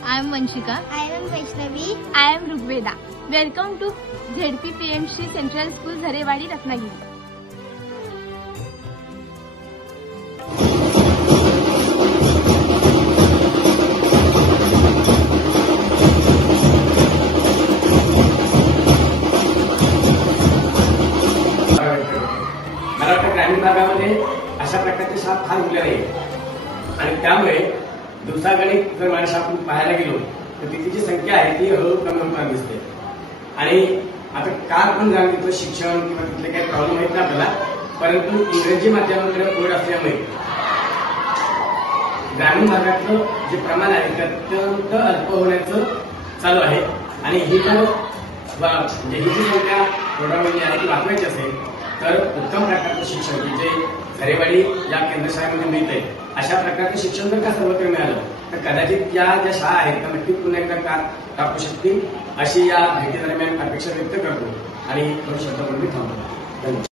I am Vanshika. I am Vaishnavi. I am Rugveda. Welcome to ZPPMC Central School, Zarewadi, Ratnagiri. मला वाटतं ग्रामीण भागामध्ये अशा प्रकारची शाळा फार उरल्या नाही आणि त्यामुळे दिवसागणिक जर माझ्या शाळा आपण पाहायला गेलो तर तिची जी संख्या आहे ती हळूहळू कमी होताना दिसते. आणि आता काल पण जाणं तिथलं शिक्षण किंवा तिथले काही प्रॉब्लेम आहेत ना आपल्याला, परंतु इंग्रजी माध्यमाकडे ओढ असल्यामुळे ग्रामीण भागातलं जे प्रमाण आहे ते अत्यंत अल्प होण्याचं चालू आहे. आणि ही जर म्हणजे ही जी संख्या थोडावली आहे ती वाचवायची असेल तर उत्तम प्रकारचं शिक्षण की जे झरेवाडी या केंद्रशाळेमध्ये मिळतंय अशा प्रकारचं शिक्षण जर का सर्वत्र मिळालं तर कदाचित या ज्या शाळा आहेत त्या नक्कीच पुन्हा एकदा का टाकू शकतील अशी या भेटीदरम्यान अपेक्षा व्यक्त करतो आणि थोडं शब्दापूर्वी थांबतो. धन्यवाद.